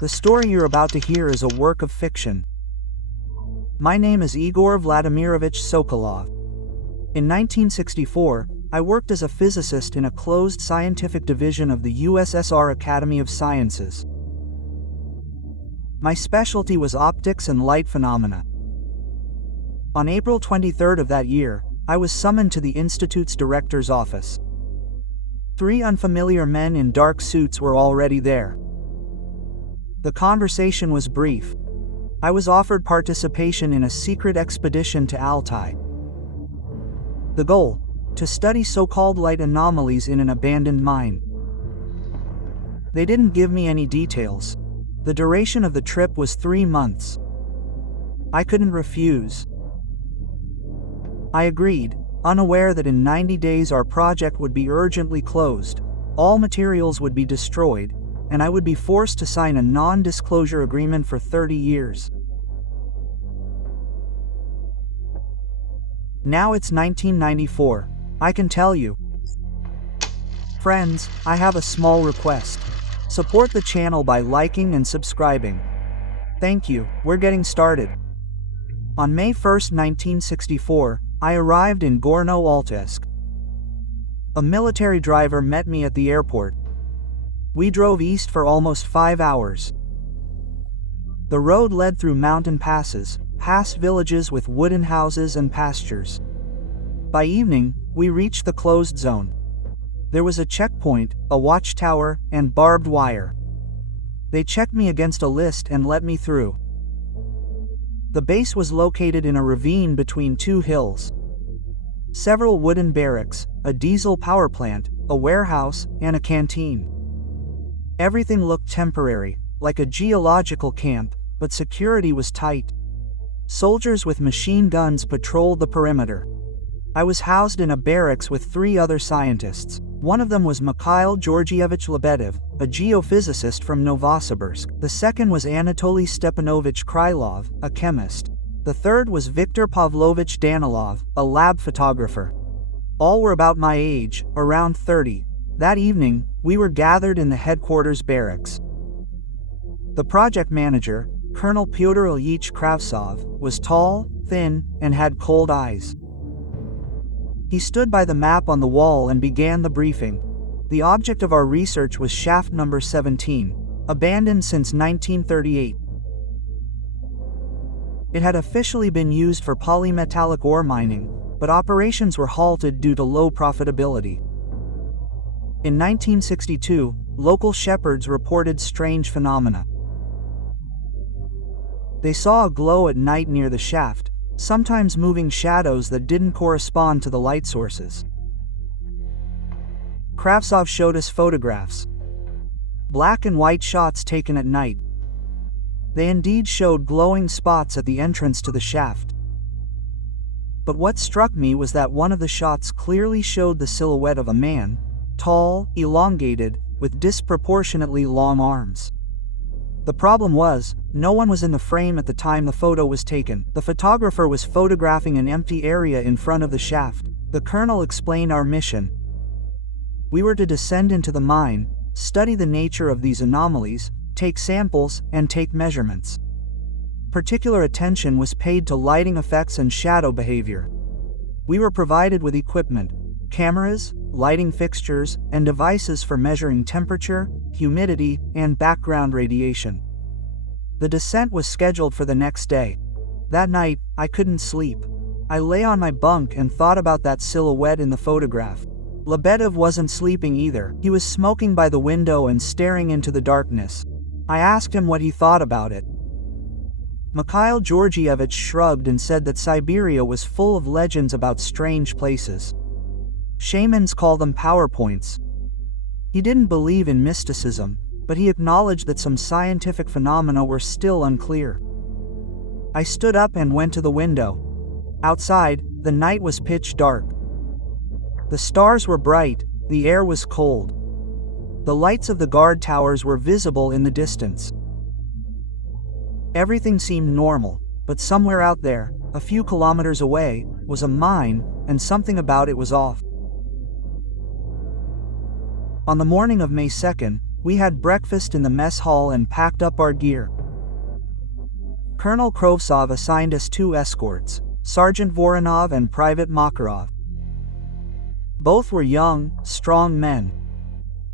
The story you're about to hear is a work of fiction. My name is Igor Vladimirovich Sokolov. In 1964, I worked as a physicist in a closed scientific division of the USSR Academy of Sciences. My specialty was optics and light phenomena. On April 23rd of that year, I was summoned to the Institute's director's office. 3 unfamiliar men in dark suits were already there. The conversation was brief. I was offered participation in a secret expedition to Алтае. The goal: to study so-called light anomalies in an abandoned mine. They didn't give me any details. The duration of the trip was 3 months. I couldn't refuse. I agreed, unaware that in 90 days our project would be urgently closed, all materials would be destroyed, and I would be forced to sign a non-disclosure agreement for 30 years. Now it's 1994. I can tell you. Friends, I have a small request. Support the channel by liking and subscribing. Thank you. We're getting started. On May 1st, 1964, I arrived in Gorno-Алтайsk. A military driver met me at the airport. We drove east for almost 5 hours. The road led through mountain passes, past villages with wooden houses and pastures. By evening, we reached the closed zone. There was a checkpoint, a watchtower, and barbed wire. They checked me against a list and let me through. The base was located in a ravine between 2 hills. Several wooden barracks, a diesel power plant, a warehouse, and a canteen. Everything looked temporary, like a geological camp, but security was tight. Soldiers with machine guns patrolled the perimeter. I was housed in a barracks with 3 other scientists. One of them was Mikhail Georgievich Lebedev, a geophysicist from Novosibirsk. The second was Anatoly Stepanovich Krylov, a chemist. The third was Viktor Pavlovich Danilov, a lab photographer. All were about my age, around 30. That evening, we were gathered in the headquarters barracks. The project manager, Colonel Pyotr Ilyich Kravtsov, was tall, thin, and had cold eyes. He stood by the map on the wall and began the briefing. The object of our research was shaft number 17, abandoned since 1938. It had officially been used for polymetallic ore mining, but operations were halted due to low profitability. In 1962, local shepherds reported strange phenomena. They saw a glow at night near the shaft, sometimes moving shadows that didn't correspond to the light sources. Kravtsov showed us photographs. Black and white shots taken at night. They indeed showed glowing spots at the entrance to the shaft. But what struck me was that one of the shots clearly showed the silhouette of a man, tall, elongated, with disproportionately long arms. The problem was, no one was in the frame at the time the photo was taken. The photographer was photographing an empty area in front of the shaft. The colonel explained our mission. We were to descend into the mine, study the nature of these anomalies, take samples, and take measurements. Particular attention was paid to lighting effects and shadow behavior. We were provided with equipment, cameras, lighting fixtures, and devices for measuring temperature, humidity, and background radiation. The descent was scheduled for the next day. That night, I couldn't sleep. I lay on my bunk and thought about that silhouette in the photograph. Lebedev wasn't sleeping either. He was smoking by the window and staring into the darkness. I asked him what he thought about it. Mikhail Georgievich shrugged and said that Siberia was full of legends about strange places. Shamans call them PowerPoints. He didn't believe in mysticism, but he acknowledged that some scientific phenomena were still unclear. I stood up and went to the window. Outside, the night was pitch dark. The stars were bright, the air was cold. The lights of the guard towers were visible in the distance. Everything seemed normal, but somewhere out there, a few kilometers away, was a mine, and something about it was off. On the morning of May 2nd, We had breakfast in the mess hall and packed up our gear. Colonel Krovtsov assigned us 2 escorts, Sergeant Voronov and Private Makarov. Both were young, strong men.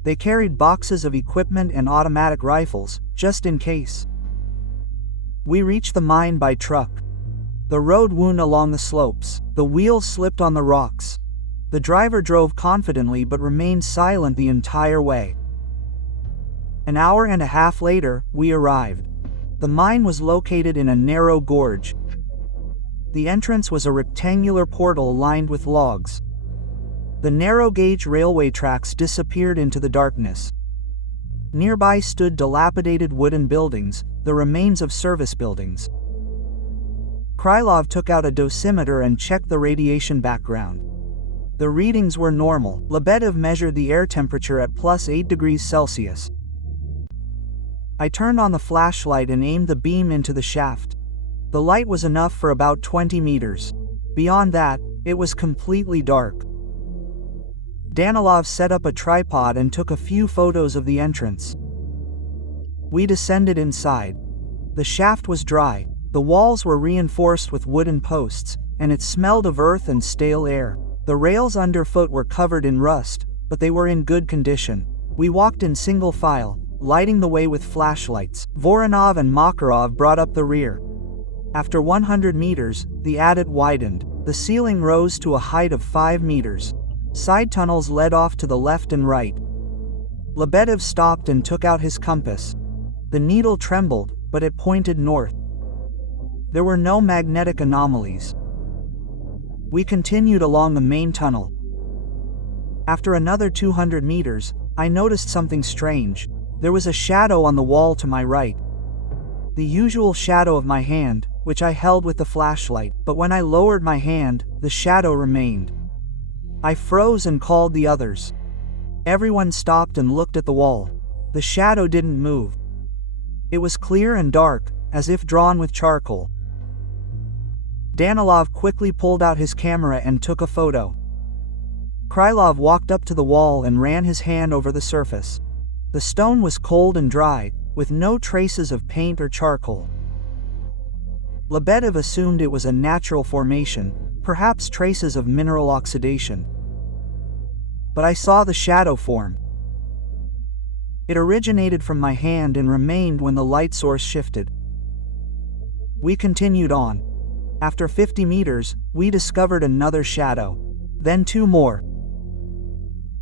They carried boxes of equipment and automatic rifles, just in case. We reached the mine by truck. The road wound along the slopes. The wheels slipped on the rocks. The driver drove confidently but remained silent the entire way. An hour and a half later, we arrived. The mine was located in a narrow gorge. The entrance was a rectangular portal lined with logs. The narrow-gauge railway tracks disappeared into the darkness. Nearby stood dilapidated wooden buildings, the remains of service buildings. Krylov took out a dosimeter and checked the radiation background. The readings were normal. Lebedev measured the air temperature at +8 degrees Celsius. I turned on the flashlight and aimed the beam into the shaft. The light was enough for about 20 meters. Beyond that, it was completely dark. Danilov set up a tripod and took a few photos of the entrance. We descended inside. The shaft was dry, the walls were reinforced with wooden posts, and it smelled of earth and stale air. The rails underfoot were covered in rust, but they were in good condition. We walked in single file, lighting the way with flashlights. Voronov and Makarov brought up the rear. After 100 meters, the adit widened. The ceiling rose to a height of 5 meters. Side tunnels led off to the left and right. Lebedev stopped and took out his compass. The needle trembled, but it pointed north. There were no magnetic anomalies. We continued along the main tunnel. After another 200 meters, I noticed something strange. There was a shadow on the wall to my right. The usual shadow of my hand, which I held with the flashlight, but when I lowered my hand, the shadow remained. I froze and called the others. Everyone stopped and looked at the wall. The shadow didn't move. It was clear and dark, as if drawn with charcoal. Danilov quickly pulled out his camera and took a photo. Krylov walked up to the wall and ran his hand over the surface. The stone was cold and dry, with no traces of paint or charcoal. Lebedev assumed it was a natural formation, perhaps traces of mineral oxidation. But I saw the shadow form. It originated from my hand and remained when the light source shifted. We continued on. After 50 meters, we discovered another shadow. Then 2 more.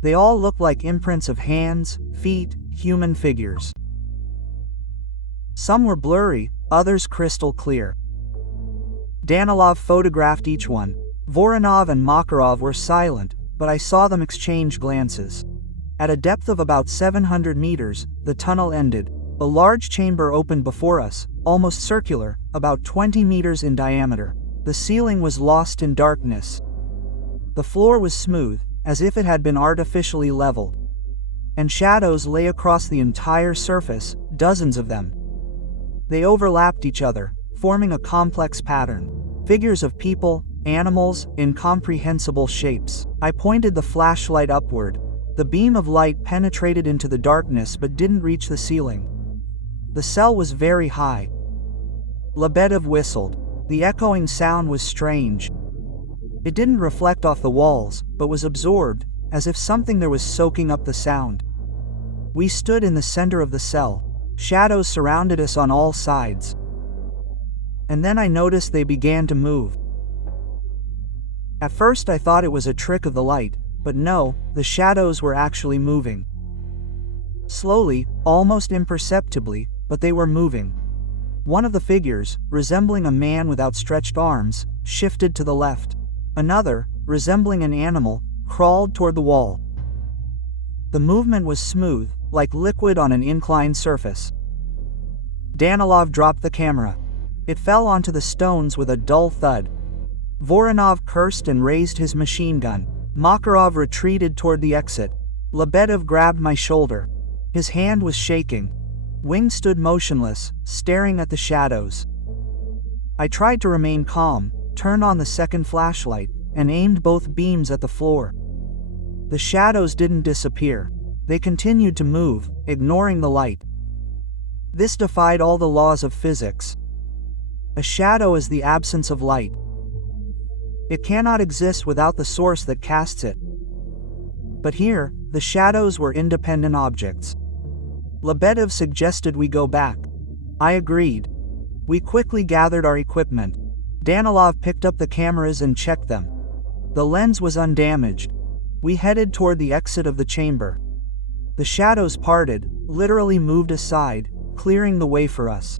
They all looked like imprints of hands, feet, human figures. Some were blurry, others crystal clear. Danilov photographed each one. Voronov and Makarov were silent, but I saw them exchange glances. At a depth of about 700 meters, the tunnel ended. A large chamber opened before us, almost circular, about 20 meters in diameter. The ceiling was lost in darkness. The floor was smooth, as if it had been artificially leveled. And shadows lay across the entire surface, dozens of them. They overlapped each other, forming a complex pattern. Figures of people, animals, incomprehensible shapes. I pointed the flashlight upward. The beam of light penetrated into the darkness but didn't reach the ceiling. The cell was very high. Lebedev whistled. The echoing sound was strange. It didn't reflect off the walls, but was absorbed, as if something there was soaking up the sound. We stood in the center of the cell. Shadows surrounded us on all sides. And then I noticed they began to move. At first I thought it was a trick of the light, but no, the shadows were actually moving. Slowly, almost imperceptibly, but they were moving. One of the figures, resembling a man with outstretched arms, shifted to the left. Another, resembling an animal, crawled toward the wall. The movement was smooth, like liquid on an inclined surface. Danilov dropped the camera. It fell onto the stones with a dull thud. Voronov cursed and raised his machine gun. Makarov retreated toward the exit. Lebedev grabbed my shoulder. His hand was shaking. Wing stood motionless, staring at the shadows. I tried to remain calm, turned on the second flashlight, and aimed both beams at the floor. The shadows didn't disappear. They continued to move, ignoring the light. This defied all the laws of physics. A shadow is the absence of light. It cannot exist without the source that casts it. But here, the shadows were independent objects. Lebedev suggested we go back. I agreed. We quickly gathered our equipment. Danilov picked up the cameras and checked them. The lens was undamaged. We headed toward the exit of the chamber. The shadows parted, literally moved aside, clearing the way for us.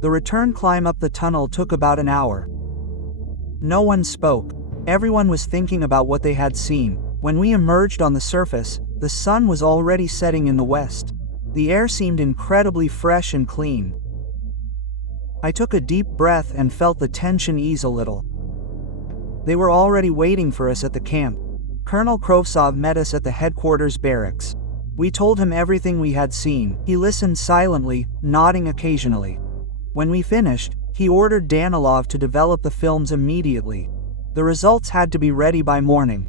The return climb up the tunnel took about an hour. No one spoke. Everyone was thinking about what they had seen. When we emerged on the surface, the sun was already setting in the west. The air seemed incredibly fresh and clean. I took a deep breath and felt the tension ease a little. They were already waiting for us at the camp. Colonel Krovtsov met us at the headquarters barracks. We told him everything we had seen. He listened silently, nodding occasionally. When we finished, he ordered Danilov to develop the films immediately. The results had to be ready by morning.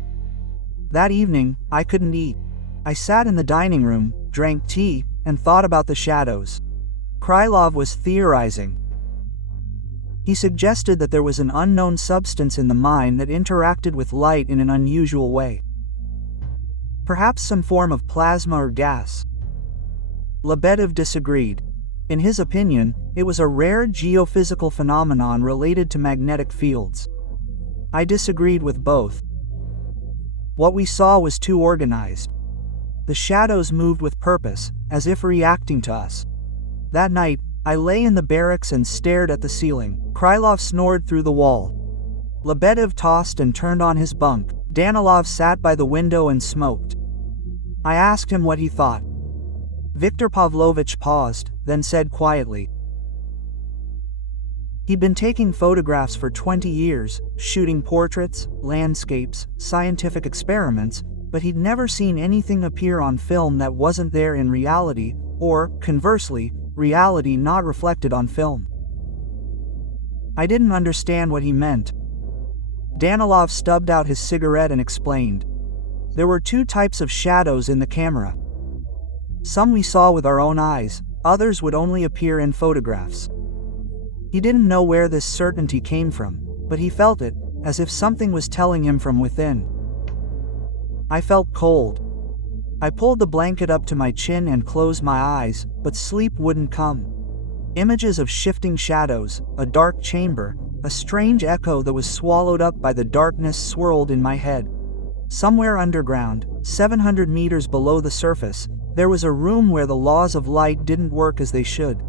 That evening, I couldn't eat. I sat in the dining room, drank tea, and thought about the shadows. Krylov was theorizing. He suggested that there was an unknown substance in the mine that interacted with light in an unusual way. Perhaps some form of plasma or gas. Lebedev disagreed. In his opinion, it was a rare geophysical phenomenon related to magnetic fields. I disagreed with both. What we saw was too organized. The shadows moved with purpose, as if reacting to us. That night, I lay in the barracks and stared at the ceiling. Krylov snored through the wall. Lebedev tossed and turned on his bunk. Danilov sat by the window and smoked. I asked him what he thought. Viktor Pavlovich paused, then said quietly. He'd been taking photographs for 20 years, shooting portraits, landscapes, scientific experiments, but he'd never seen anything appear on film that wasn't there in reality, or, conversely, reality not reflected on film. I didn't understand what he meant. Danilov stubbed out his cigarette and explained. There were two types of shadows in the camera. Some we saw with our own eyes, others would only appear in photographs. He didn't know where this certainty came from, but he felt it, as if something was telling him from within. I felt cold. I pulled the blanket up to my chin and closed my eyes, but sleep wouldn't come. Images of shifting shadows, a dark chamber, a strange echo that was swallowed up by the darkness swirled in my head. Somewhere underground, 700 meters below the surface, there was a room where the laws of light didn't work as they should.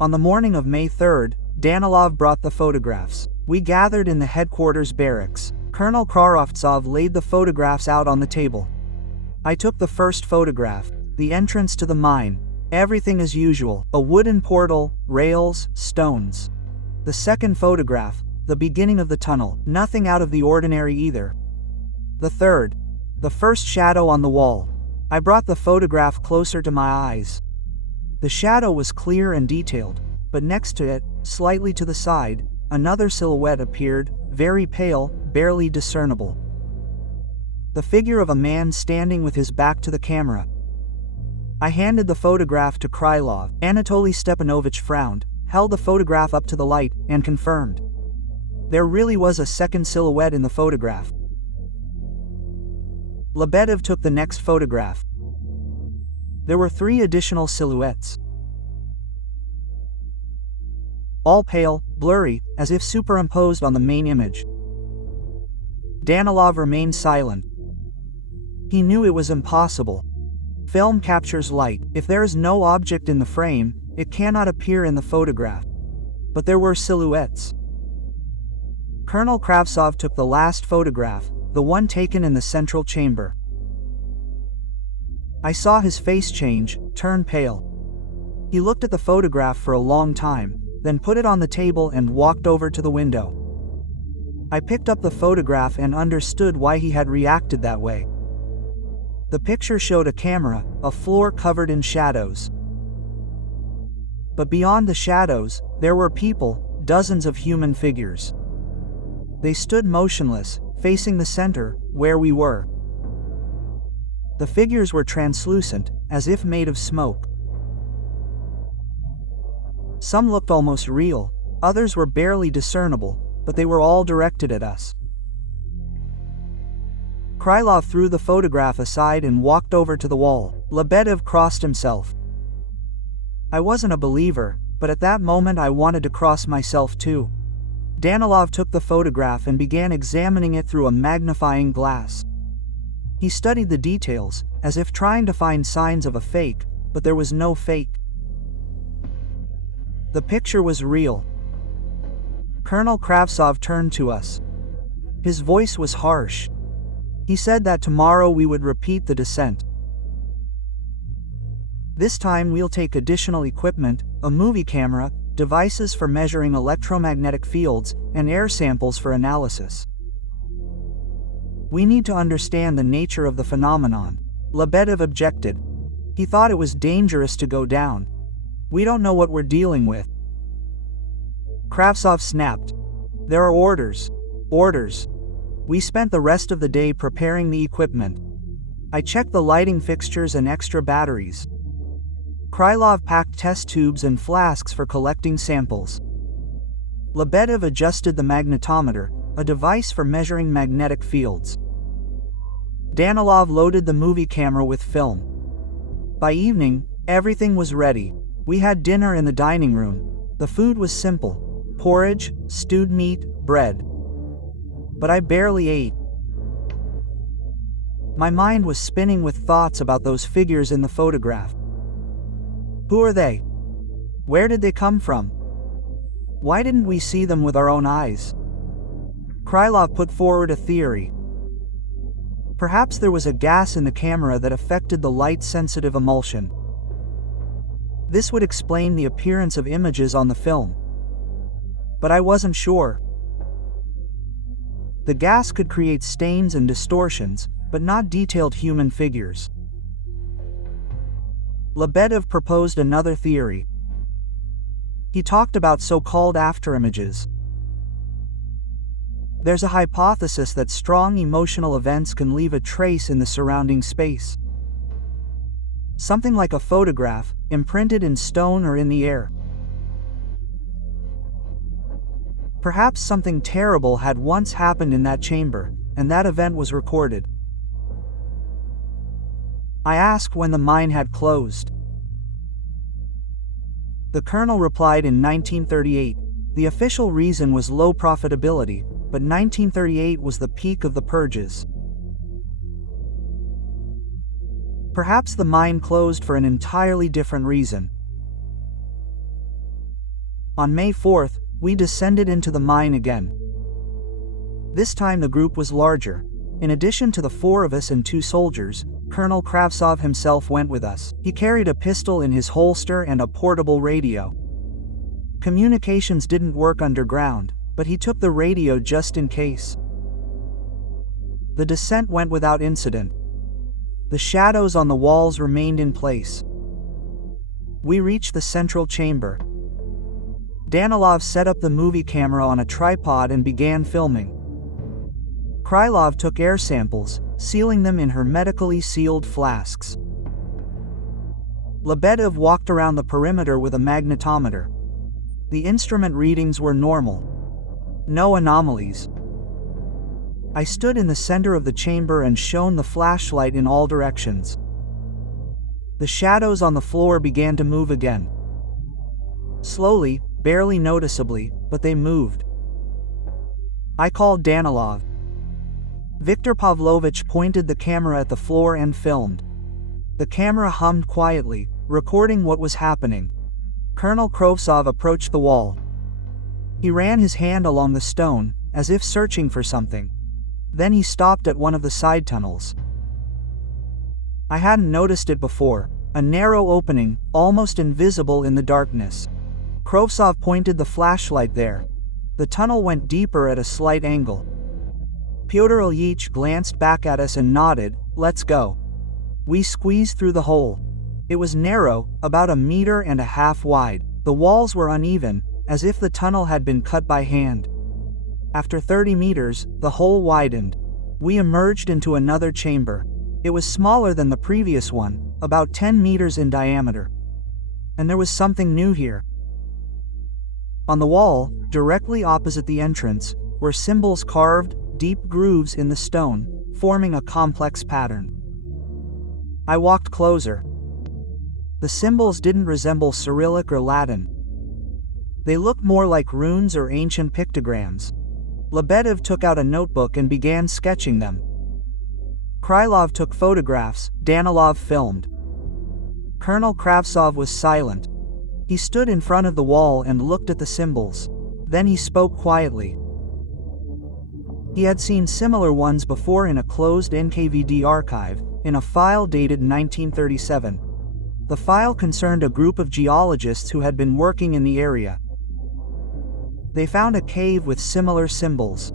On the morning of May 3rd, Danilov brought the photographs. We gathered in the headquarters barracks. Colonel Krovtsov laid the photographs out on the table. I took the first photograph, the entrance to the mine. Everything as usual, a wooden portal, rails, stones. The second photograph, the beginning of the tunnel, nothing out of the ordinary either. The third, the first shadow on the wall. I brought the photograph closer to my eyes. The shadow was clear and detailed, but next to it, slightly to the side, another silhouette appeared, very pale, barely discernible. The figure of a man standing with his back to the camera. I handed the photograph to Krylov. Anatoly Stepanovich frowned, held the photograph up to the light, and confirmed. There really was a second silhouette in the photograph. Lebedev took the next photograph. There were 3 additional silhouettes. All pale, blurry, as if superimposed on the main image. Danilov remained silent. He knew it was impossible. Film captures light. If there is no object in the frame, it cannot appear in the photograph. But there were silhouettes. Colonel Kravtsov took the last photograph, the one taken in the central chamber. I saw his face change, turn pale. He looked at the photograph for a long time, then put it on the table and walked over to the window. I picked up the photograph and understood why he had reacted that way. The picture showed a camera, a floor covered in shadows. But beyond the shadows, there were people, dozens of human figures. They stood motionless, facing the center, where we were. The figures were translucent, as if made of smoke. Some looked almost real, others were barely discernible, but they were all directed at us. Krylov threw the photograph aside and walked over to the wall. Lebedev crossed himself. I wasn't a believer, but at that moment I wanted to cross myself too. Danilov took the photograph and began examining it through a magnifying glass. He studied the details, as if trying to find signs of a fake, but there was no fake. The picture was real. Colonel Kravtsov turned to us. His voice was harsh. He said that tomorrow we would repeat the descent. This time we'll take additional equipment, a movie camera, devices for measuring electromagnetic fields, and air samples for analysis. We need to understand the nature of the phenomenon. Lebedev objected. He thought it was dangerous to go down. We don't know what we're dealing with. Kravtsov snapped. There are orders. Orders. We spent the rest of the day preparing the equipment. I checked the lighting fixtures and extra batteries. Krylov packed test tubes and flasks for collecting samples. Lebedev adjusted the magnetometer, a device for measuring magnetic fields. Danilov loaded the movie camera with film. By evening, everything was ready. We had dinner in the dining room. The food was simple: porridge, stewed meat, bread. But I barely ate. My mind was spinning with thoughts about those figures in the photograph. Who are they? Where did they come from? Why didn't we see them with our own eyes? Krylov put forward a theory. Perhaps there was a gas in the camera that affected the light-sensitive emulsion. This would explain the appearance of images on the film. But I wasn't sure. The gas could create stains and distortions, but not detailed human figures. Lebedev proposed another theory. He talked about so-called afterimages. There's a hypothesis that strong emotional events can leave a trace in the surrounding space. Something like a photograph, imprinted in stone or in the air. Perhaps something terrible had once happened in that chamber, and that event was recorded. I asked when the mine had closed. The colonel replied in 1938. The official reason was low profitability, but 1938 was the peak of the purges. Perhaps the mine closed for an entirely different reason. On May 4th, we descended into the mine again. This time the group was larger. In addition to the 4 of us and 2 soldiers, Colonel Kravtsov himself went with us. He carried a pistol in his holster and a portable radio. Communications didn't work underground, but he took the radio just in case. The descent went without incident. The shadows on the walls remained in place. We reached the central chamber. Danilov set up the movie camera on a tripod and began filming. Krylov took air samples, sealing them in hermetically sealed flasks. Lebedev walked around the perimeter with a magnetometer. The instrument readings were normal. No anomalies. I stood in the center of the chamber and shone the flashlight in all directions. The shadows on the floor began to move again. Slowly, barely noticeably, but they moved. I called Danilov. Viktor Pavlovich pointed the camera at the floor and filmed. The camera hummed quietly, recording what was happening. Colonel Kravtsov approached the wall. He ran his hand along the stone, as if searching for something. Then he stopped at one of the side tunnels. I hadn't noticed it before, a narrow opening, almost invisible in the darkness. Kravtsov pointed the flashlight there. The tunnel went deeper at a slight angle. Pyotr Ilyich glanced back at us and nodded, "Let's go." We squeezed through the hole. It was narrow, about 1.5 meters wide. The walls were uneven, as if the tunnel had been cut by hand. After 30 meters, the hole widened. We emerged into another chamber. It was smaller than the previous one, about 10 meters in diameter. And there was something new here. On the wall, directly opposite the entrance, were symbols carved, deep grooves in the stone, forming a complex pattern. I walked closer. The symbols didn't resemble Cyrillic or Latin. They looked more like runes or ancient pictograms. Lebedev took out a notebook and began sketching them. Krylov took photographs, Danilov filmed. Colonel Kravtsov was silent. He stood in front of the wall and looked at the symbols. Then he spoke quietly. He had seen similar ones before in a closed NKVD archive, in a file dated 1937. The file concerned a group of geologists who had been working in the area. They found a cave with similar symbols.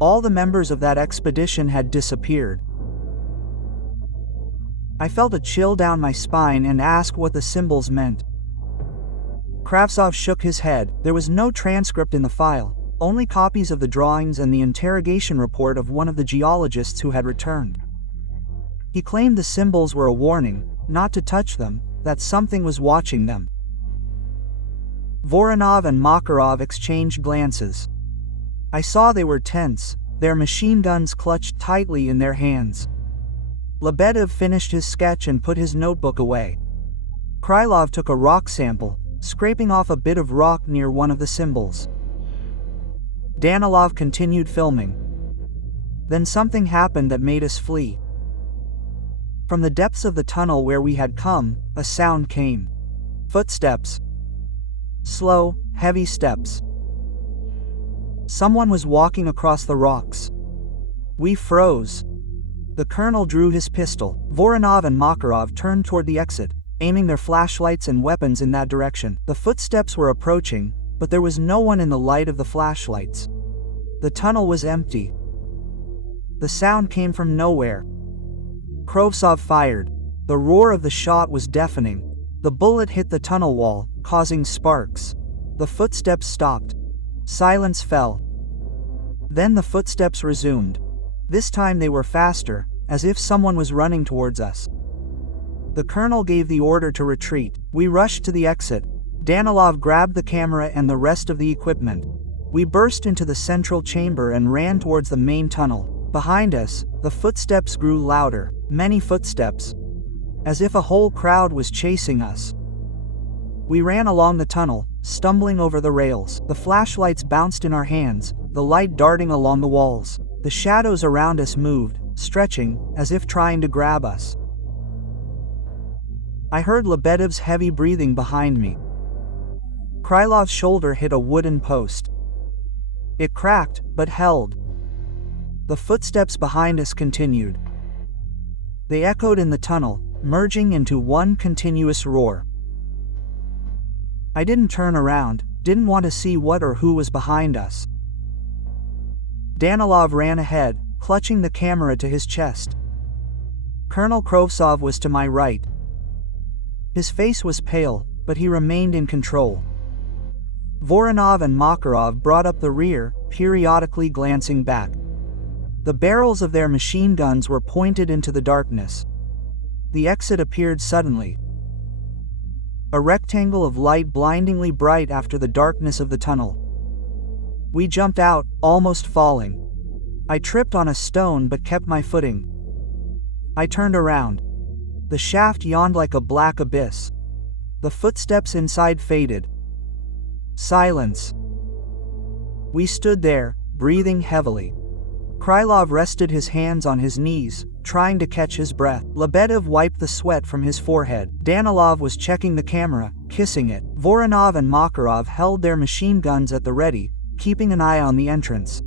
All the members of that expedition had disappeared. I felt a chill down my spine and asked what the symbols meant. Kravtsov shook his head. There was no transcript in the file, only copies of the drawings and the interrogation report of one of the geologists who had returned. He claimed the symbols were a warning, not to touch them, that something was watching them. Voronov and Makarov exchanged glances. I saw they were tense, their machine guns clutched tightly in their hands. Lebedev finished his sketch and put his notebook away. Krylov took a rock sample, scraping off a bit of rock near one of the symbols. Danilov continued filming. Then something happened that made us flee. From the depths of the tunnel where we had come, a sound came. Footsteps. Slow, heavy steps. Someone was walking across the rocks. We froze. The colonel drew his pistol. Voronov and Makarov turned toward the exit, aiming their flashlights and weapons in that direction. The footsteps were approaching, but there was no one in the light of the flashlights. The tunnel was empty. The sound came from nowhere. Kravtsov fired. The roar of the shot was deafening. The bullet hit the tunnel wall, causing sparks. The footsteps stopped. Silence fell. Then the footsteps resumed. This time they were faster, as if someone was running towards us. The colonel gave the order to retreat. We rushed to the exit. Danilov grabbed the camera and the rest of the equipment. We burst into the central chamber and ran towards the main tunnel. Behind us, the footsteps grew louder, many footsteps, as if a whole crowd was chasing us. We ran along the tunnel, stumbling over the rails. The flashlights bounced in our hands, the light darting along the walls. The shadows around us moved, stretching, as if trying to grab us. I heard Lebedev's heavy breathing behind me. Krylov's shoulder hit a wooden post. It cracked, but held. The footsteps behind us continued. They echoed in the tunnel, merging into one continuous roar. I didn't turn around, didn't want to see what or who was behind us. Danilov ran ahead, clutching the camera to his chest. Colonel Kravtsov was to my right. His face was pale, but he remained in control. Voronov and Makarov brought up the rear, periodically glancing back. The barrels of their machine guns were pointed into the darkness. The exit appeared suddenly. A rectangle of light blindingly bright after the darkness of the tunnel. We jumped out, almost falling. I tripped on a stone but kept my footing. I turned around. The shaft yawned like a black abyss. The footsteps inside faded. Silence. We stood there, breathing heavily. Krylov rested his hands on his knees, trying to catch his breath. Lebedev wiped the sweat from his forehead. Danilov was checking the camera, kissing it. Voronov and Makarov held their machine guns at the ready, keeping an eye on the entrance.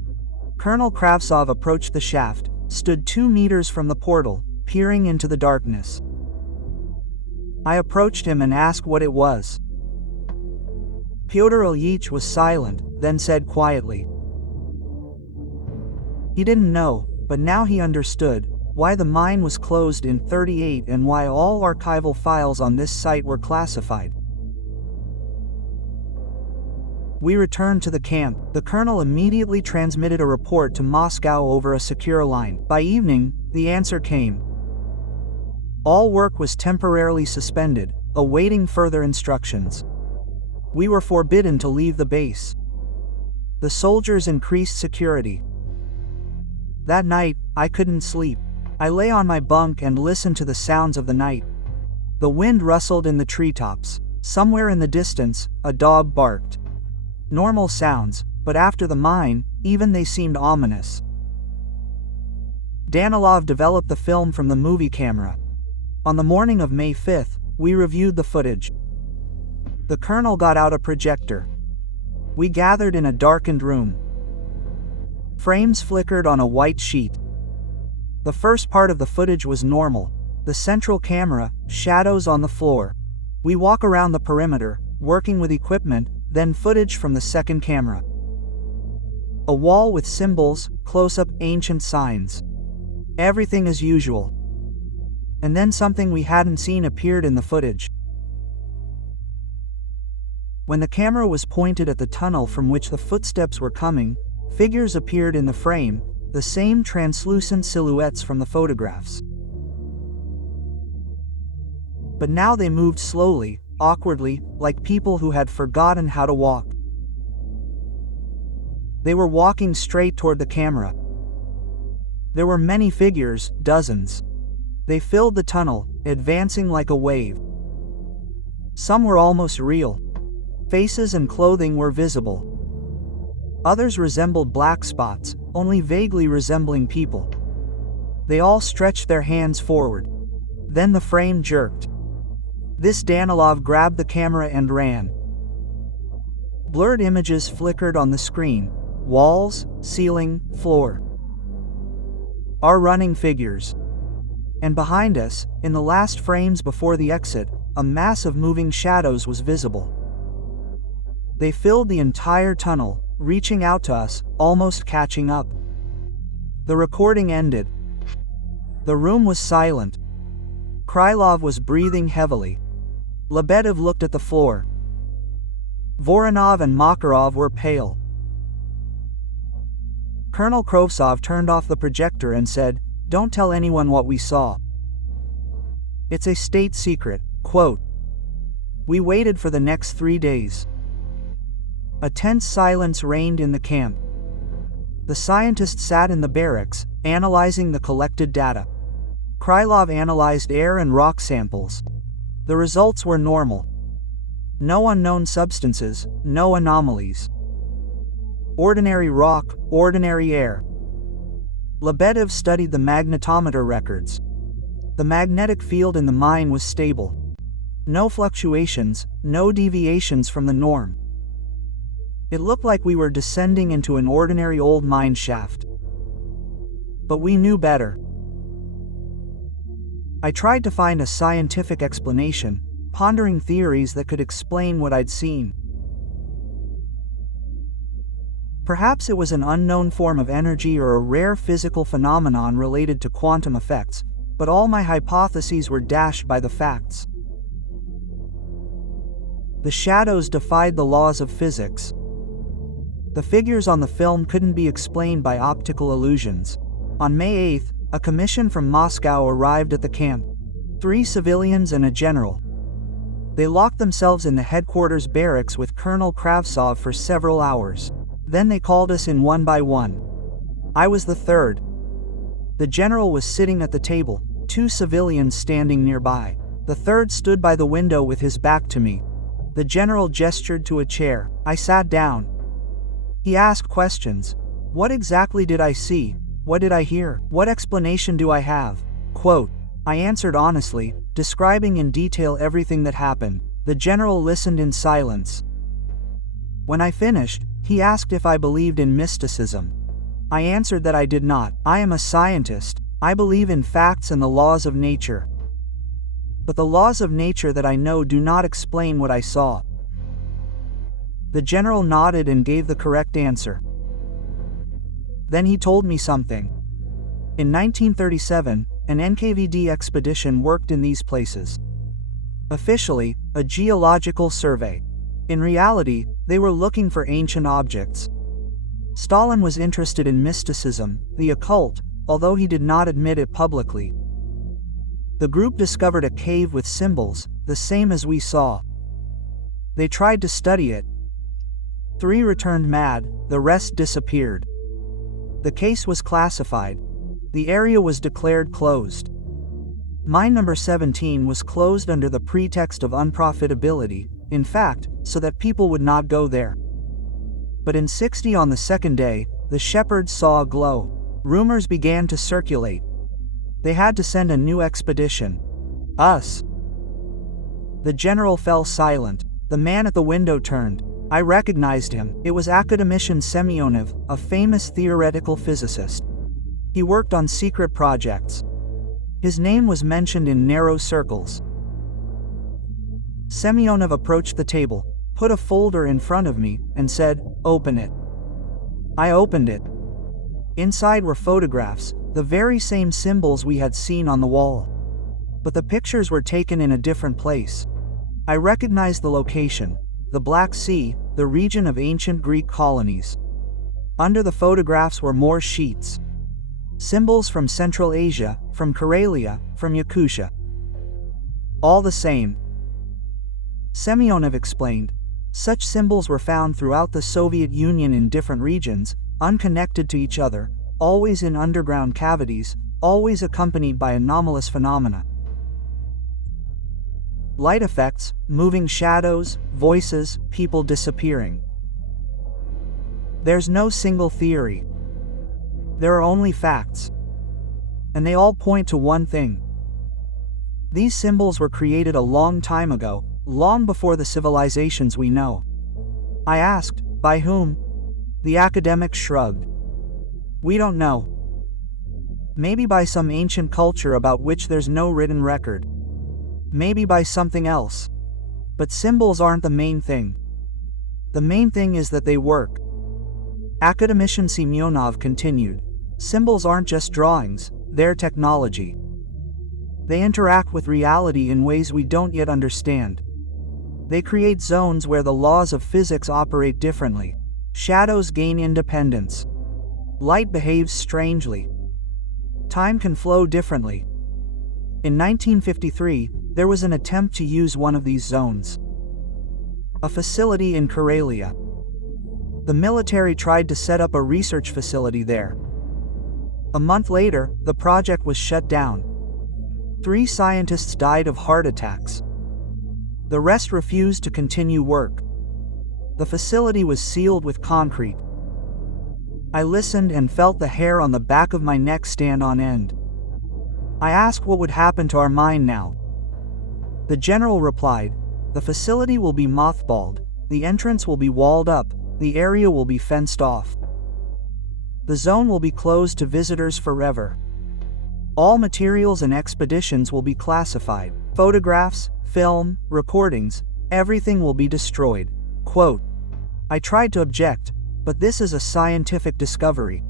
Colonel Kravtsov approached the shaft, stood 2 meters from the portal, peering into the darkness. I approached him and asked what it was. Pyotr Ilyich was silent, then said quietly. He didn't know, but now he understood, why the mine was closed in '38 and why all archival files on this site were classified. We returned to the camp. The colonel immediately transmitted a report to Moscow over a secure line. By evening, the answer came. All work was temporarily suspended, awaiting further instructions. We were forbidden to leave the base. The soldiers increased security. That night, I couldn't sleep. I lay on my bunk and listened to the sounds of the night. The wind rustled in the treetops. Somewhere in the distance, a dog barked. Normal sounds, but after the mine, even they seemed ominous. Danilov developed the film from the movie camera. On the morning of May 5th, we reviewed the footage. The colonel got out a projector. We gathered in a darkened room. Frames flickered on a white sheet. The first part of the footage was normal. The central camera, shadows on the floor. We walk around the perimeter, working with equipment, then footage from the second camera. A wall with symbols, close-up ancient signs. Everything as usual. And then something we hadn't seen appeared in the footage. When the camera was pointed at the tunnel from which the footsteps were coming, figures appeared in the frame, the same translucent silhouettes from the photographs. But now they moved slowly, awkwardly, like people who had forgotten how to walk. They were walking straight toward the camera. There were many figures, dozens. They filled the tunnel, advancing like a wave. Some were almost real. Faces and clothing were visible. Others resembled black spots, only vaguely resembling people. They all stretched their hands forward. Then the frame jerked. This Danilov grabbed the camera and ran. Blurred images flickered on the screen. Walls, ceiling, floor. Our running figures. And behind us, in the last frames before the exit, a mass of moving shadows was visible. They filled the entire tunnel, reaching out to us, almost catching up. The recording ended. The room was silent. Krylov was breathing heavily. Lebedev looked at the floor. Voronov and Makarov were pale. Colonel Krovtsov turned off the projector and said, "Don't tell anyone what we saw. It's a state secret." Quote. We waited for the next 3 days. A tense silence reigned in the camp. The scientists sat in the barracks, analyzing the collected data. Krylov analyzed air and rock samples. The results were normal. No unknown substances, no anomalies. Ordinary rock, ordinary air. Lebedev studied the magnetometer records. The magnetic field in the mine was stable. No fluctuations, no deviations from the norm. It looked like we were descending into an ordinary old mine shaft. But we knew better. I tried to find a scientific explanation, pondering theories that could explain what I'd seen. Perhaps it was an unknown form of energy or a rare physical phenomenon related to quantum effects, but all my hypotheses were dashed by the facts. The shadows defied the laws of physics. The figures on the film couldn't be explained by optical illusions. On May 8th, a commission from Moscow arrived at the camp. 3 civilians and a general. They locked themselves in the headquarters barracks with Colonel Kravtsov for several hours. Then they called us in one by one. I was the third. The general was sitting at the table, 2 civilians standing nearby. The third stood by the window with his back to me. The general gestured to a chair. I sat down. He asked questions. What exactly did I see? What did I hear? What explanation do I have? Quote. I answered honestly, describing in detail everything that happened. The general listened in silence. When I finished, he asked if I believed in mysticism. I answered that I did not. I am a scientist. I believe in facts and the laws of nature. But the laws of nature that I know do not explain what I saw. The general nodded and gave the correct answer. Then he told me something. In 1937, an NKVD expedition worked in these places. Officially, a geological survey. In reality, they were looking for ancient objects. Stalin was interested in mysticism, the occult, although he did not admit it publicly. The group discovered a cave with symbols, the same as we saw. They tried to study it. 3 returned mad, the rest disappeared. The case was classified. The area was declared closed. Mine number 17 was closed under the pretext of unprofitability, in fact, so that people would not go there. But in 60 on the second day, the shepherds saw a glow. Rumors began to circulate. They had to send a new expedition. Us. The general fell silent. The man at the window turned. I recognized him. It was academician Semyonov, a famous theoretical physicist. He worked on secret projects. His name was mentioned in narrow circles. Semyonov approached the table, put a folder in front of me, and said, "Open it." I opened it. Inside were photographs, the very same symbols we had seen on the wall. But the pictures were taken in a different place. I recognized the location, the Black Sea, the region of ancient Greek colonies. Under the photographs were more sheets. Symbols from Central Asia, from Karelia, from Yakutia. All the same. Semyonov explained, such symbols were found throughout the Soviet Union in different regions, unconnected to each other, always in underground cavities, always accompanied by anomalous phenomena. Light effects, moving shadows, voices, people disappearing. There's no single theory. There are only facts. And they all point to one thing. These symbols were created a long time ago, long before the civilizations we know. I asked, by whom? The academic shrugged. We don't know. Maybe by some ancient culture about which there's no written record. Maybe by something else. But symbols aren't the main thing. The main thing is that they work. Academician Semyonov continued, symbols aren't just drawings, they're technology. They interact with reality in ways we don't yet understand. They create zones where the laws of physics operate differently. Shadows gain independence. Light behaves strangely. Time can flow differently. In 1953, there was an attempt to use one of these zones. A facility in Karelia. The military tried to set up a research facility there. A month later, the project was shut down. 3 scientists died of heart attacks. The rest refused to continue work. The facility was sealed with concrete. I listened and felt the hair on the back of my neck stand on end. I asked what would happen to our mine now. The general replied, the facility will be mothballed, the entrance will be walled up, the area will be fenced off. The zone will be closed to visitors forever. All materials and expeditions will be classified. Photographs, film, recordings, everything will be destroyed. Quote, I tried to object, but this is a scientific discovery.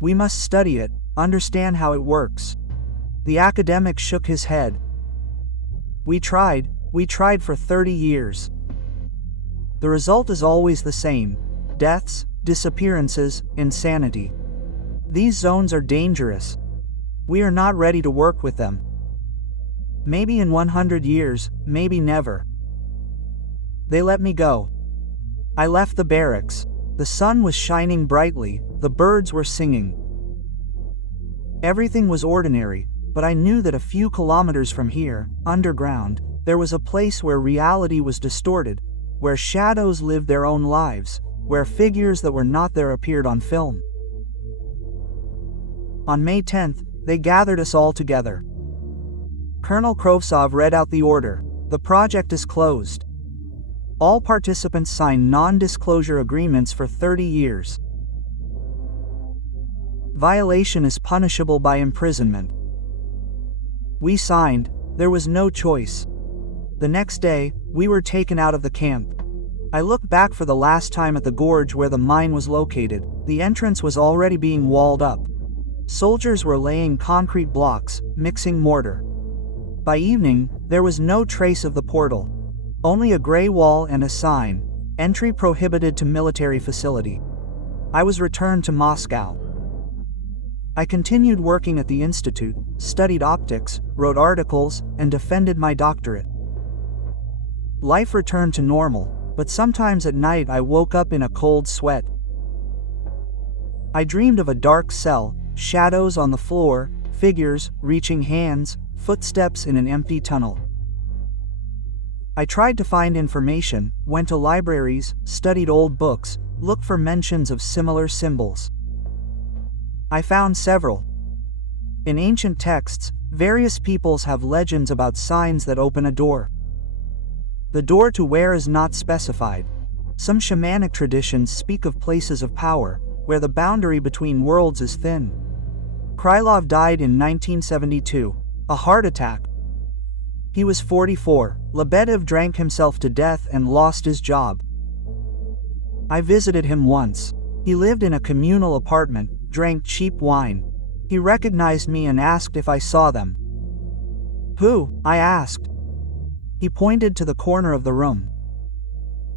We must study it, understand how it works. The academic shook his head. We tried for 30 years. The result is always the same: deaths, disappearances, insanity. These zones are dangerous. We are not ready to work with them. Maybe in 100 years, maybe never. They let me go. I left the barracks. The sun was shining brightly, the birds were singing. Everything was ordinary, but I knew that a few kilometers from here, underground, there was a place where reality was distorted, where shadows lived their own lives, where figures that were not there appeared on film. On May 10th, they gathered us all together. Colonel Krovtsov read out the order. The project is closed. All participants sign non-disclosure agreements for 30 years. Violation is punishable by imprisonment. We signed. There was no choice. The next day, we were taken out of the camp. I looked back for the last time at the gorge where the mine was located. The entrance was already being walled up. Soldiers were laying concrete blocks, mixing mortar. By evening, there was no trace of the portal. Only a gray wall and a sign, entry prohibited to military facility. I was returned to Moscow. I continued working at the institute, studied optics, wrote articles, and defended my doctorate. Life returned to normal, but sometimes at night I woke up in a cold sweat. I dreamed of a dark cell, shadows on the floor, figures, reaching hands, footsteps in an empty tunnel. I tried to find information, went to libraries, studied old books, looked for mentions of similar symbols. I found several. In ancient texts, various peoples have legends about signs that open a door. The door to where is not specified. Some shamanic traditions speak of places of power, where the boundary between worlds is thin. Krylov died in 1972, a heart attack. He was 44. Lebedev drank himself to death and lost his job. I visited him once. He lived in a communal apartment, drank cheap wine. He recognized me and asked if I saw them. "Who?" I asked. He pointed to the corner of the room.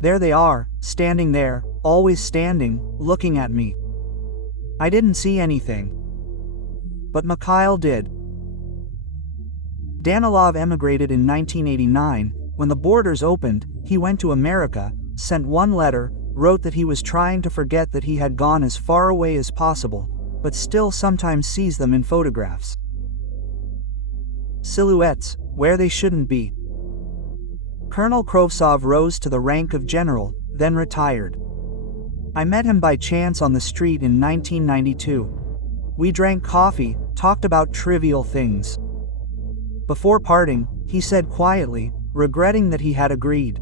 "There they are, standing there, always standing, looking at me." I didn't see anything. But Mikhail did. Danilov emigrated in 1989. When the borders opened, he went to America, sent one letter, wrote that he was trying to forget that he had gone as far away as possible, but still sometimes sees them in photographs. Silhouettes, where they shouldn't be. Colonel Krovtsov rose to the rank of general, then retired. I met him by chance on the street in 1992. We drank coffee, talked about trivial things. Before parting, he said quietly, regretting that he had agreed.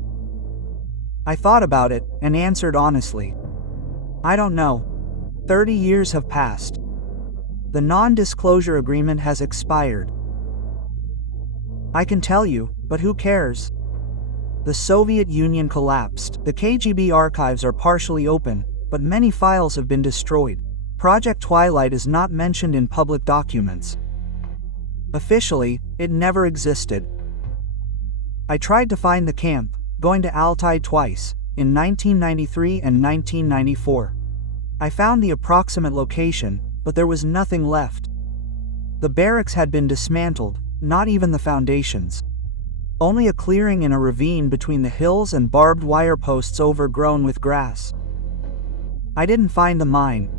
I thought about it, and answered honestly. I don't know. 30 years have passed. The non-disclosure agreement has expired. I can tell you, but who cares? The Soviet Union collapsed. The KGB archives are partially open, but many files have been destroyed. Project Twilight is not mentioned in public documents. Officially, it never existed. I tried to find the camp, going to Алтае twice, in 1993 and 1994. I found the approximate location, but there was nothing left. The barracks had been dismantled, not even the foundations. Only a clearing in a ravine between the hills and barbed wire posts overgrown with grass. I didn't find the mine.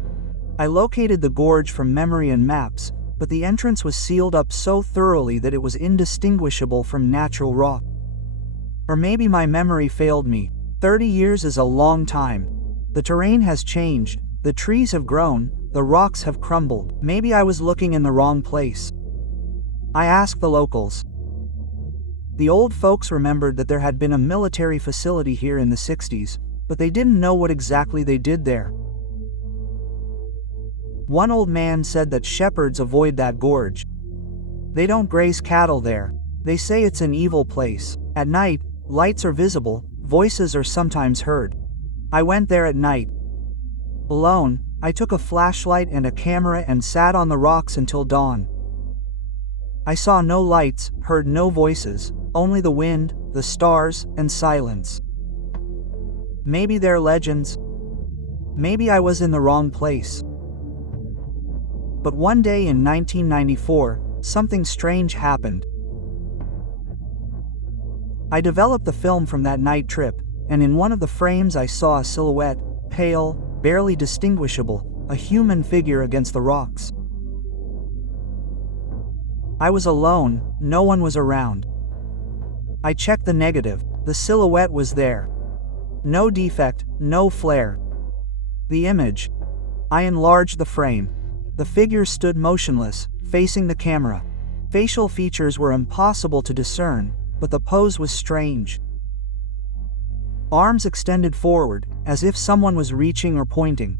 I located the gorge from memory and maps, but the entrance was sealed up so thoroughly that it was indistinguishable from natural rock. Or maybe my memory failed me. 30 years is a long time. The terrain has changed, the trees have grown, the rocks have crumbled. Maybe I was looking in the wrong place. I asked the locals. The old folks remembered that there had been a military facility here in the 60s, but they didn't know what exactly they did there. One old man said that shepherds avoid that gorge. They don't graze cattle there. They say it's an evil place. At night, lights are visible, voices are sometimes heard. I went there at night. Alone, I took a flashlight and a camera and sat on the rocks until dawn. I saw no lights, heard no voices, only the wind, the stars, and silence. Maybe they're legends. Maybe I was in the wrong place. But one day in 1994, something strange happened. I developed the film from that night trip, and in one of the frames I saw a silhouette, pale, barely distinguishable, a human figure against the rocks. I was alone, no one was around. I checked the negative, the silhouette was there. No defect, no flare. The image. I enlarged the frame. The figure stood motionless, facing the camera. Facial features were impossible to discern, but the pose was strange. Arms extended forward, as if someone was reaching or pointing.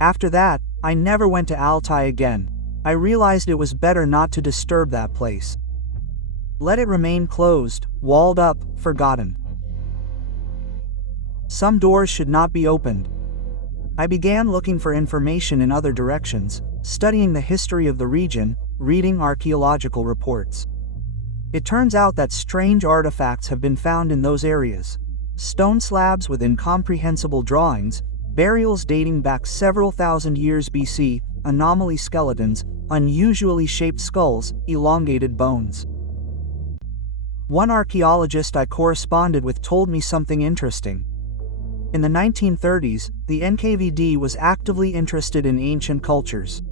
After that, I never went to Алтае again. I realized it was better not to disturb that place. Let it remain closed, walled up, forgotten. Some doors should not be opened. I began looking for information in other directions, studying the history of the region, reading archaeological reports. It turns out that strange artifacts have been found in those areas. Stone slabs with incomprehensible drawings, burials dating back several thousand years BC, anomaly skeletons, unusually shaped skulls, elongated bones. One archaeologist I corresponded with told me something interesting. In the 1930s, the NKVD was actively interested in ancient cultures.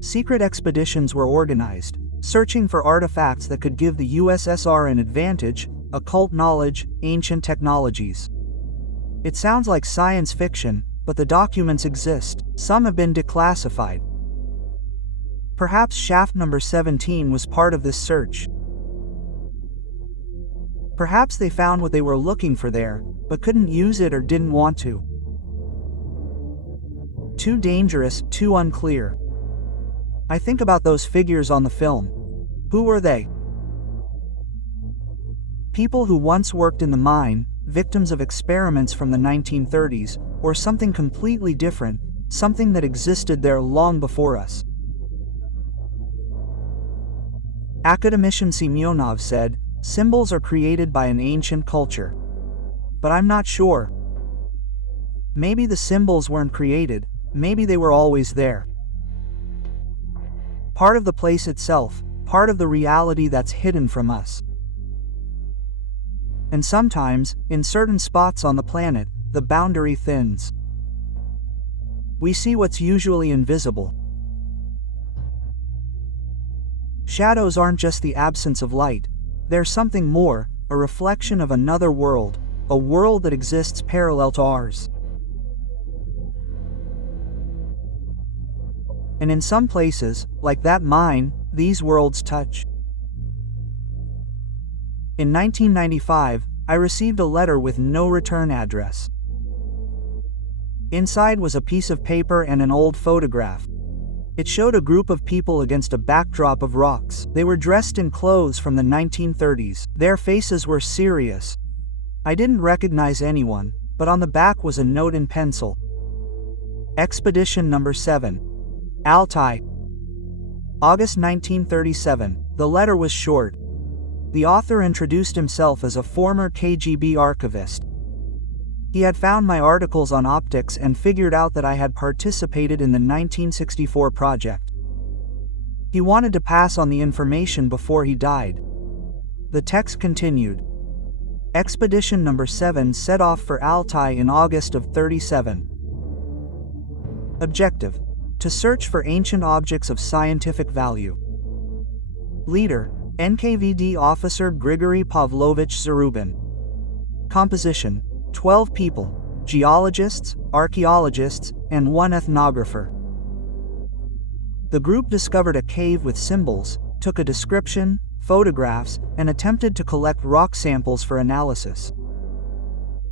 Secret expeditions were organized, searching for artifacts that could give the USSR an advantage: occult knowledge, ancient technologies. It sounds like science fiction, but the documents exist. Some have been declassified. Perhaps shaft number 17 was part of this search. Perhaps they found what they were looking for there, but couldn't use it or didn't want to. Too dangerous, too unclear. I think about those figures on the film. Who were they? People who once worked in the mine, victims of experiments from the 1930s, or something completely different, something that existed there long before us. Academician Semyonov said, "Symbols are created by an ancient culture." But I'm not sure. Maybe the symbols weren't created, maybe they were always there. Part of the place itself, part of the reality that's hidden from us. And sometimes, in certain spots on the planet, the boundary thins. We see what's usually invisible. Shadows aren't just the absence of light, they're something more, a reflection of another world, a world that exists parallel to ours. And in some places, like that mine, these worlds touch. In 1995, I received a letter with no return address. Inside was a piece of paper and an old photograph. It showed a group of people against a backdrop of rocks. They were dressed in clothes from the 1930s. Their faces were serious. I didn't recognize anyone, but on the back was a note in pencil. Expedition number 7. Алтае. August 1937. The letter was short. The author introduced himself as a former KGB archivist. He had found my articles on optics and figured out that I had participated in the 1964 project. He wanted to pass on the information before he died. The text continued. Expedition number 7 set off for Алтае in August of 37. Objective: to search for ancient objects of scientific value. Leader: NKVD officer Grigory Pavlovich Zarubin. Composition: 12 people, geologists, archaeologists, and one ethnographer. The group discovered a cave with symbols, took a description, photographs, and attempted to collect rock samples for analysis.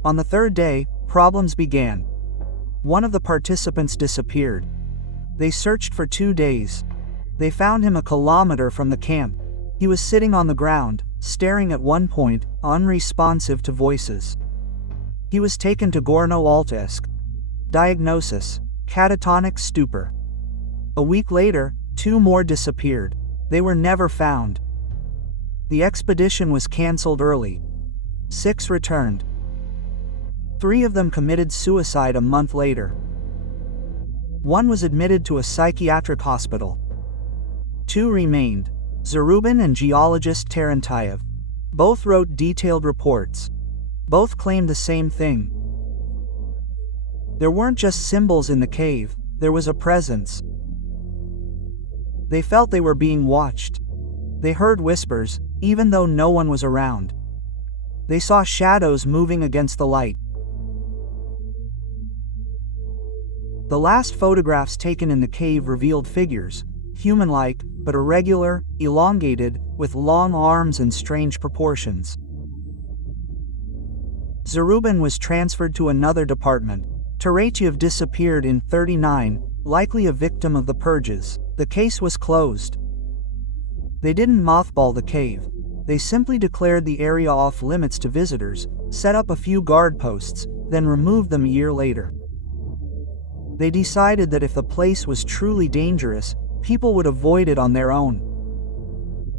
On the third day, problems began. One of the participants disappeared. They searched for 2 days. They found him a kilometer from the camp. He was sitting on the ground, staring at one point, unresponsive to voices. He was taken to Gorno-Altaysk. Diagnosis: catatonic stupor. A week later, 2 more disappeared. They were never found. The expedition was cancelled early. 6 returned. 3 of them committed suicide a month later. 1 was admitted to a psychiatric hospital. 2 remained: Zarubin and geologist Tarantayev. Both wrote detailed reports. Both claimed the same thing. There weren't just symbols in the cave, there was a presence. They felt they were being watched. They heard whispers, even though no one was around. They saw shadows moving against the light. The last photographs taken in the cave revealed figures, human-like, but irregular, elongated, with long arms and strange proportions. Zarubin was transferred to another department. Tarantayev disappeared in 39, likely a victim of the purges. The case was closed. They didn't mothball the cave. They simply declared the area off limits to visitors, set up a few guard posts, then removed them a year later. They decided that if the place was truly dangerous, people would avoid it on their own.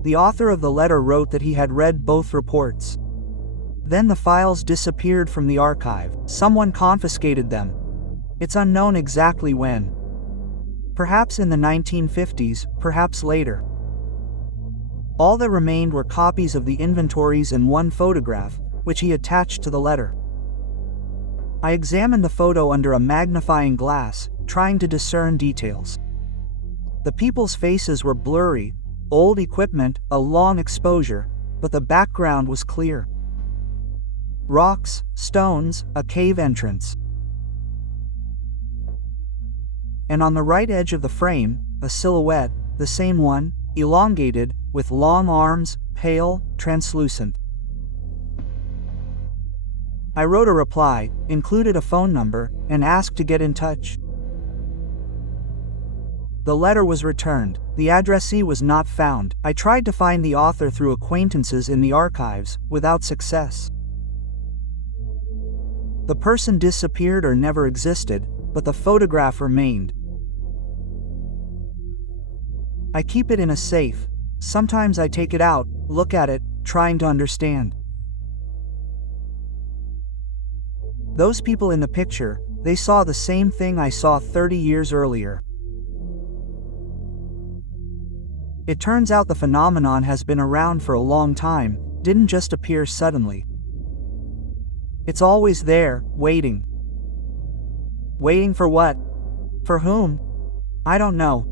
The author of the letter wrote that he had read both reports. Then the files disappeared from the archive. Someone confiscated them. It's unknown exactly when. Perhaps in the 1950s, perhaps later. All that remained were copies of the inventories and one photograph, which he attached to the letter. I examined the photo under a magnifying glass, trying to discern details. The people's faces were blurry, old equipment, a long exposure, but the background was clear. Rocks, stones, a cave entrance. And on the right edge of the frame, a silhouette, the same one, elongated, with long arms, pale, translucent. I wrote a reply, included a phone number, and asked to get in touch. The letter was returned. The addressee was not found. I tried to find the author through acquaintances in the archives, without success. The person disappeared or never existed, but the photograph remained. I keep it in a safe. Sometimes I take it out, look at it, trying to understand. Those people in the picture, they saw the same thing I saw 30 years earlier. It turns out the phenomenon has been around for a long time, didn't just appear suddenly. It's always there, waiting. Waiting for what? For whom? I don't know.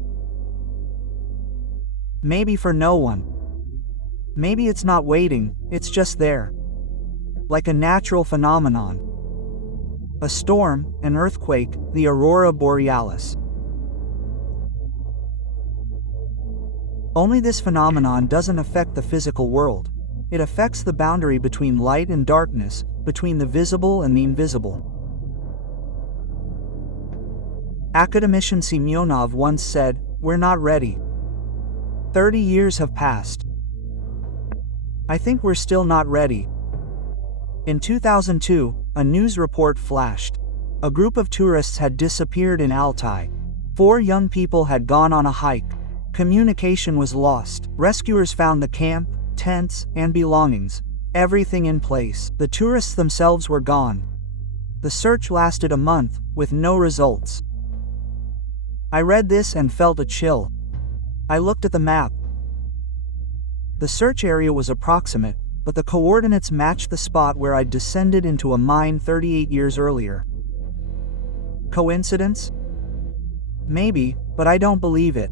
Maybe for no one. Maybe it's not waiting, it's just there. Like a natural phenomenon. A storm, an earthquake, the aurora borealis. Only this phenomenon doesn't affect the physical world. It affects the boundary between light and darkness, between the visible and the invisible. Academician Semyonov once said, "We're not ready." 30 years have passed. I think we're still not ready. In 2002, a news report flashed. A group of tourists had disappeared in Алтае. 4 young people had gone on a hike. Communication was lost. Rescuers found the camp, tents, and belongings. Everything in place. The tourists themselves were gone. The search lasted a month, with no results. I read this and felt a chill. I looked at the map. The search area was approximate, but the coordinates matched the spot where I'd descended into a mine 38 years earlier. Coincidence? Maybe, but I don't believe it.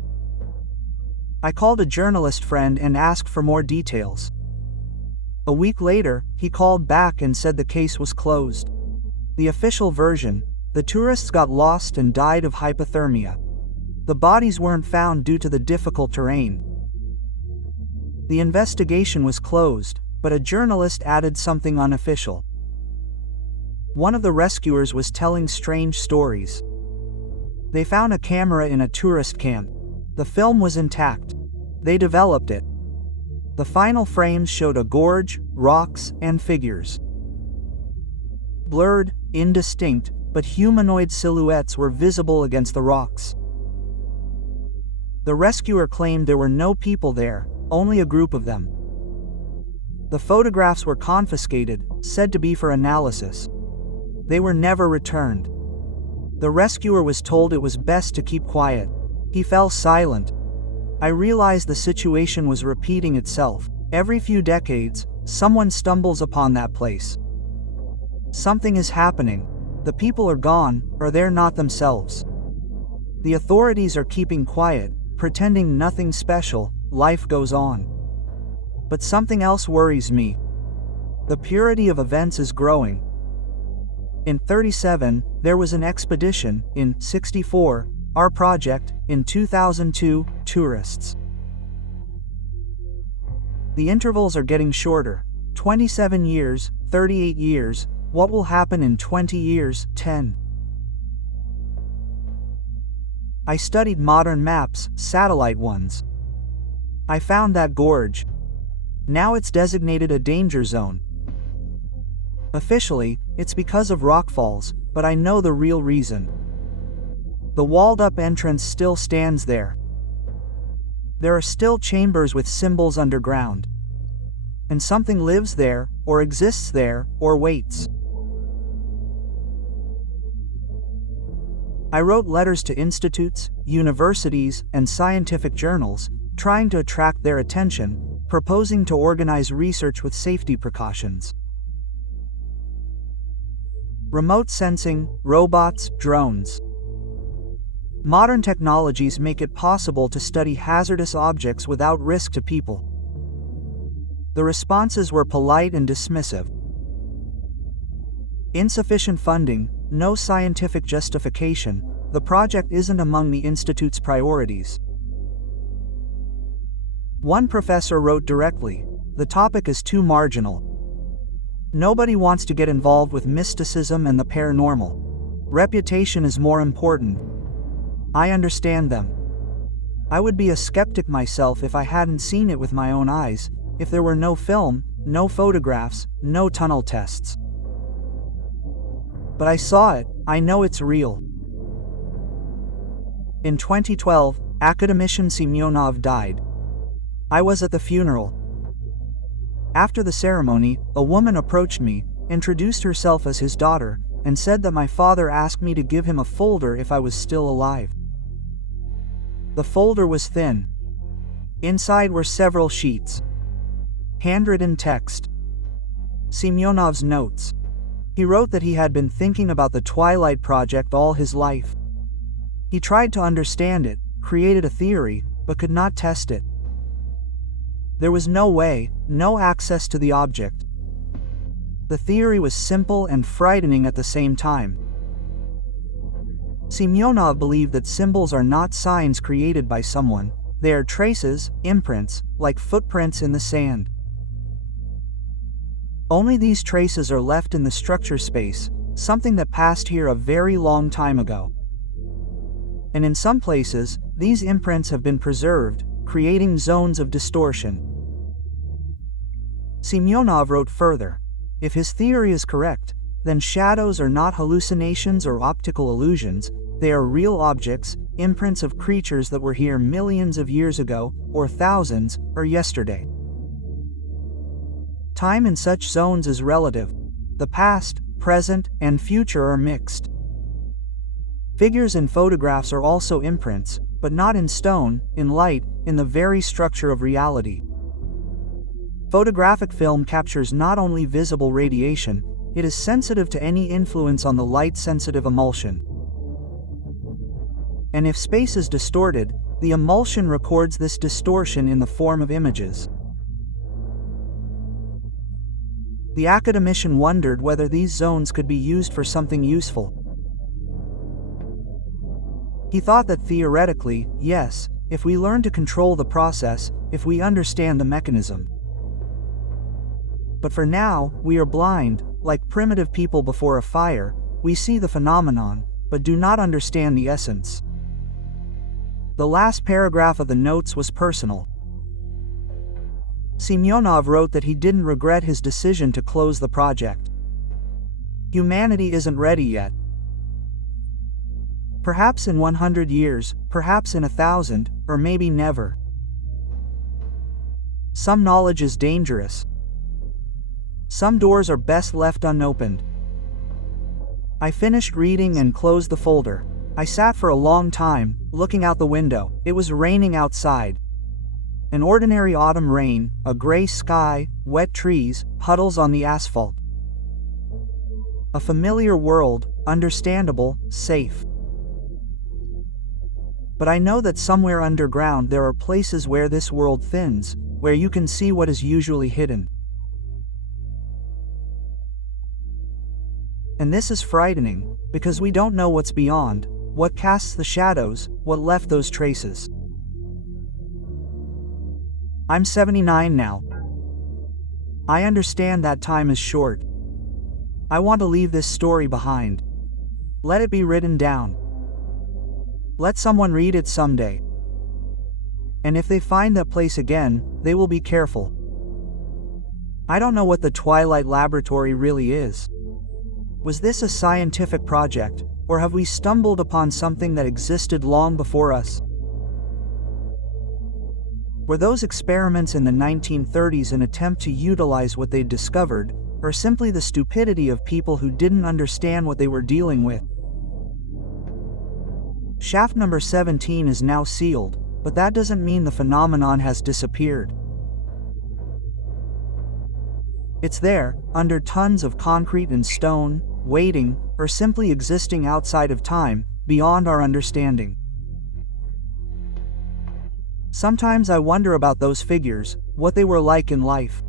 I called a journalist friend and asked for more details. A week later, he called back and said the case was closed. The official version: the tourists got lost and died of hypothermia. The bodies weren't found due to the difficult terrain. The investigation was closed, but a journalist added something unofficial. One of the rescuers was telling strange stories. They found a camera in a tourist camp. The film was intact. They developed it. The final frames showed a gorge, rocks, and figures. Blurred, indistinct, but humanoid silhouettes were visible against the rocks. The rescuer claimed there were no people there, only a group of them. The photographs were confiscated, said to be for analysis. They were never returned. The rescuer was told it was best to keep quiet. He fell silent. I realized the situation was repeating itself. Every few decades, someone stumbles upon that place. Something is happening. The people are gone, or they're not themselves. The authorities are keeping quiet, pretending nothing special, life goes on. But something else worries me. The purity of events is growing. In 1937, there was an expedition. In 1964, our project. In 2002, tourists. The intervals are getting shorter. 27 years, 38 years, what will happen in 20 years, 10? I studied modern maps, satellite ones. I found that gorge. Now it's designated a danger zone. Officially, it's because of rockfalls, but I know the real reason. The walled-up entrance still stands there. There are still chambers with symbols underground. And something lives there, or exists there, or waits. I wrote letters to institutes, universities, and scientific journals, trying to attract their attention, proposing to organize research with safety precautions. Remote sensing, robots, drones. Modern technologies make it possible to study hazardous objects without risk to people. The responses were polite and dismissive. Insufficient funding, no scientific justification, the project isn't among the institute's priorities. One professor wrote directly, "The topic is too marginal. Nobody wants to get involved with mysticism and the paranormal. Reputation is more important." I understand them. I would be a skeptic myself if I hadn't seen it with my own eyes, if there were no film, no photographs, no tunnel tests. But I saw it, I know it's real. In 2012, academician Semyonov died. I was at the funeral. After the ceremony, a woman approached me, introduced herself as his daughter, and said that my father asked me to give him a folder if I was still alive. The folder was thin. Inside were several sheets. Handwritten text. Semyonov's notes. He wrote that he had been thinking about the Twilight Project all his life. He tried to understand it, created a theory, but could not test it. There was no way, no access to the object. The theory was simple and frightening at the same time. Semyonov believed that symbols are not signs created by someone, they are traces, imprints, like footprints in the sand. Only these traces are left in the structure space, something that passed here a very long time ago. And in some places, these imprints have been preserved, creating zones of distortion. Semyonov wrote further, if his theory is correct, then shadows are not hallucinations or optical illusions, they are real objects, imprints of creatures that were here millions of years ago, or thousands, or yesterday. Time in such zones is relative. The past, present, and future are mixed. Figures in photographs are also imprints, but not in stone, in light, in the very structure of reality. Photographic film captures not only visible radiation, it is sensitive to any influence on the light-sensitive emulsion. And if space is distorted, the emulsion records this distortion in the form of images. The academician wondered whether these zones could be used for something useful. He thought that theoretically, yes, if we learn to control the process, if we understand the mechanism. But for now, we are blind, like primitive people before a fire, we see the phenomenon, but do not understand the essence. The last paragraph of the notes was personal. Semyonov wrote that he didn't regret his decision to close the project. Humanity isn't ready yet. Perhaps in 100 years, perhaps in 1,000, or maybe never. Some knowledge is dangerous. Some doors are best left unopened. I finished reading and closed the folder. I sat for a long time, looking out the window. It was raining outside. An ordinary autumn rain, a gray sky, wet trees, puddles on the asphalt. A familiar world, understandable, safe. But I know that somewhere underground there are places where this world thins, where you can see what is usually hidden. And this is frightening, because we don't know what's beyond, what casts the shadows, what left those traces. I'm 79 now. I understand that time is short. I want to leave this story behind. Let it be written down. Let someone read it someday. And if they find that place again, they will be careful. I don't know what the Twilight Laboratory really is. Was this a scientific project, or have we stumbled upon something that existed long before us? Were those experiments in the 1930s an attempt to utilize what they'd discovered, or simply the stupidity of people who didn't understand what they were dealing with? Shaft number 17 is now sealed, but that doesn't mean the phenomenon has disappeared. It's there, under tons of concrete and stone, waiting, or simply existing outside of time, beyond our understanding. Sometimes I wonder about those figures, what they were like in life.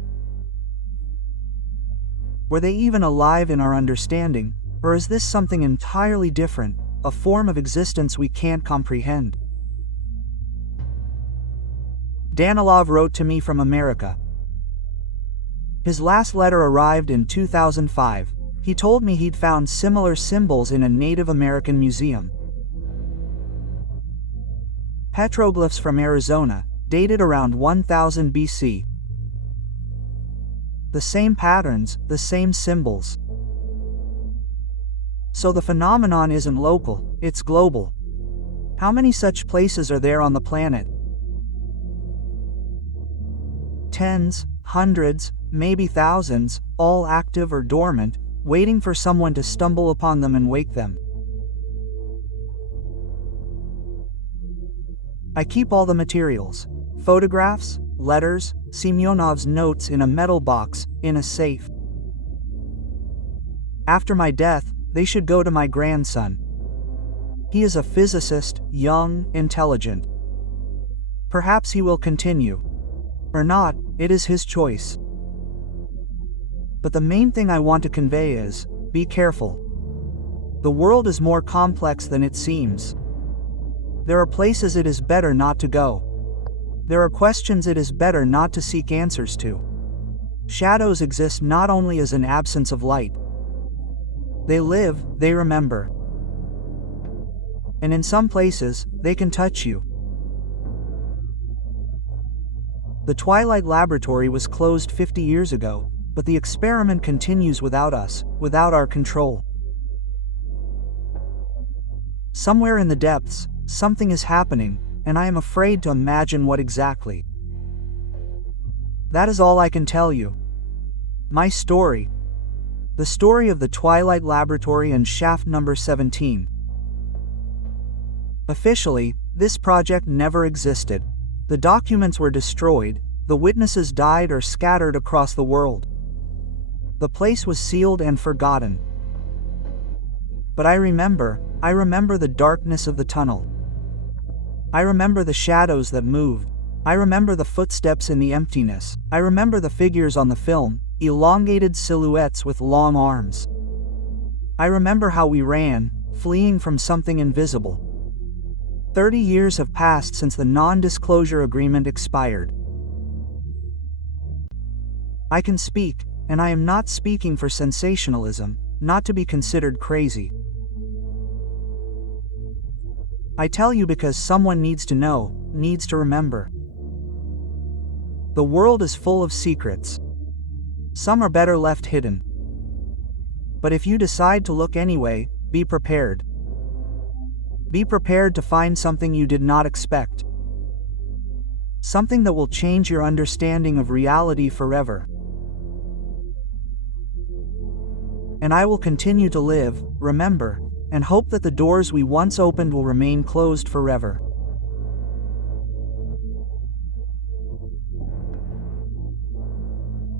Were they even alive in our understanding, or is this something entirely different, a form of existence we can't comprehend? Danilov wrote to me from America. His last letter arrived in 2005. He told me he'd found similar symbols in a Native American museum. Petroglyphs from Arizona, dated around 1000 BC. The same patterns, the same symbols. So the phenomenon isn't local, it's global. How many such places are there on the planet? Tens, hundreds, maybe thousands, all active or dormant, waiting for someone to stumble upon them and wake them. I keep all the materials, photographs, letters, Semyonov's notes in a metal box, in a safe. After my death, they should go to my grandson. He is a physicist, young, intelligent. Perhaps he will continue. Or not, it is his choice. But the main thing I want to convey is, be careful. The world is more complex than it seems. There are places it is better not to go. There are questions it is better not to seek answers to. Shadows exist not only as an absence of light. They live, they remember. And in some places, they can touch you. The Twilight Laboratory was closed 50 years ago, but the experiment continues without us, without our control. Somewhere in the depths, something is happening, and I am afraid to imagine what exactly. That is all I can tell you. My story. The story of the Twilight Laboratory and shaft number 17. Officially, this project never existed. The documents were destroyed, the witnesses died or scattered across the world. The place was sealed and forgotten. But I remember the darkness of the tunnel. I remember the shadows that moved. I remember the footsteps in the emptiness. I remember the figures on the film, elongated silhouettes with long arms. I remember how we ran, fleeing from something invisible. 30 years have passed since the non-disclosure agreement expired. I can speak, and I am not speaking for sensationalism, not to be considered crazy. I tell you because someone needs to know, needs to remember. The world is full of secrets. Some are better left hidden. But if you decide to look anyway, be prepared. Be prepared to find something you did not expect. Something that will change your understanding of reality forever. And I will continue to live, remember, and hope that the doors we once opened will remain closed forever.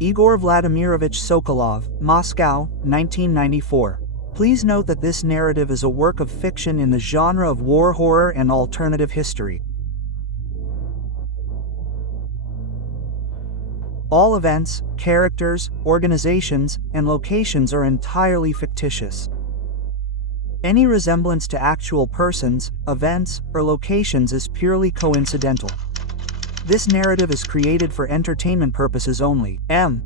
Igor Vladimirovich Sokolov, Moscow, 1994. Please note that this narrative is a work of fiction in the genre of war horror and alternative history. All events, characters, organizations, and locations are entirely fictitious. Any resemblance to actual persons, events, or locations is purely coincidental. This narrative is created for entertainment purposes only.